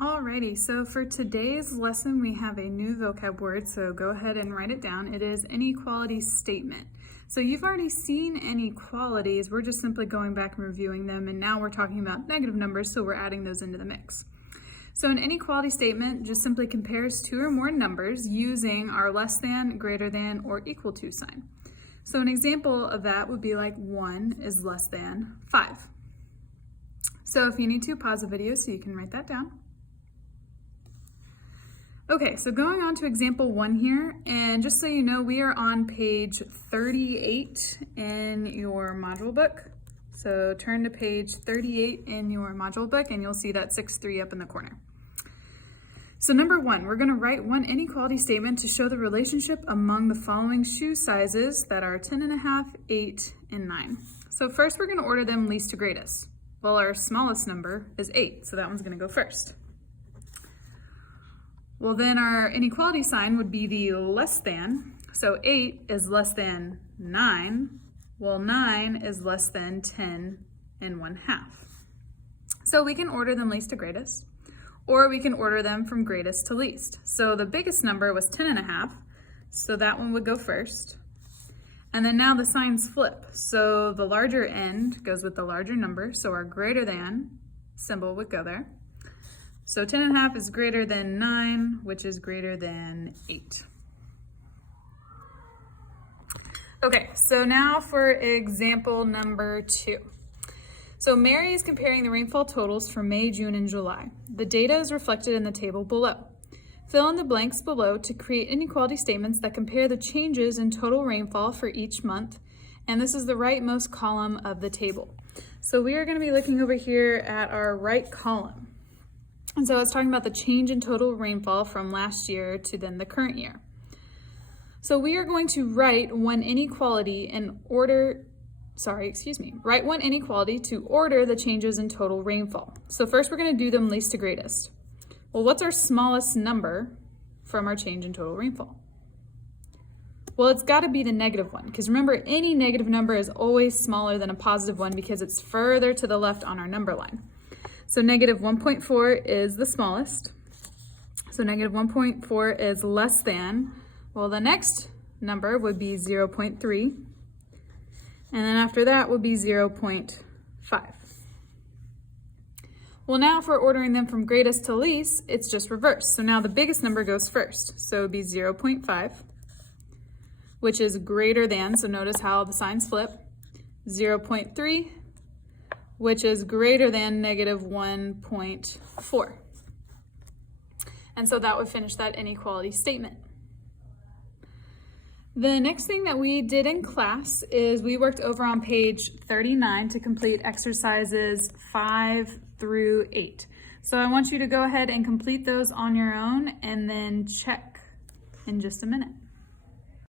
Alrighty, so for today's lesson we have a new vocab word, so go ahead and write it down. It is inequality statement. So you've already seen inequalities, we're just simply going back and reviewing them, and now we're talking about negative numbers, so we're adding those into the mix. So an inequality statement just simply compares two or more numbers using our less than, greater than, or equal to sign. So an example of that would be like 1 is less than 5. So if you need to, pause the video so you can write that down. Okay, so going on to example 1 here, and just so you know, we are on page 38 in your module book. So turn to page 38 in your module book and you'll see that 6-3 up in the corner. So number 1, we're going to write one inequality statement to show the relationship among the following shoe sizes that are 10.5, 8, and 9. So first we're going to order them least to greatest. Well, our smallest number is 8, so that one's going to go first. Well, then our inequality sign would be the less than. So 8 is less than 9. Well, 9 is less than 10 and 1/2. So we can order them least to greatest, or we can order them from greatest to least. So the biggest number was 10.5, so that one would go first. And then now the signs flip. So the larger end goes with the larger number, so our greater than symbol would go there. So 10.5 is greater than 9, which is greater than 8. Okay, so now for example number 2. So Mary is comparing the rainfall totals for May, June, and July. The data is reflected in the table below. Fill in the blanks below to create inequality statements that compare the changes in total rainfall for each month, and this is the rightmost column of the table. So we are going to be looking over here at our right column. And so it's talking about the change in total rainfall from last year to then the current year. So we are going to write one inequality write one inequality to order the changes in total rainfall. So first we're going to do them least to greatest. Well, what's our smallest number from our change in total rainfall? Well, it's got to be the negative one, because remember, any negative number is always smaller than a positive one because it's further to the left on our number line. So negative 1.4 is the smallest. So negative 1.4 is less than, well, the next number would be 0.3. And then after that would be 0.5. Well, now if we're ordering them from greatest to least, it's just reversed. So now the biggest number goes first. So it would be 0.5, which is greater than, so notice how the signs flip, 0.3, which is greater than negative 1.4. And so that would finish that inequality statement. The next thing that we did in class is we worked over on page 39 to complete exercises 5 through 8. So I want you to go ahead and complete those on your own and then check in just a minute.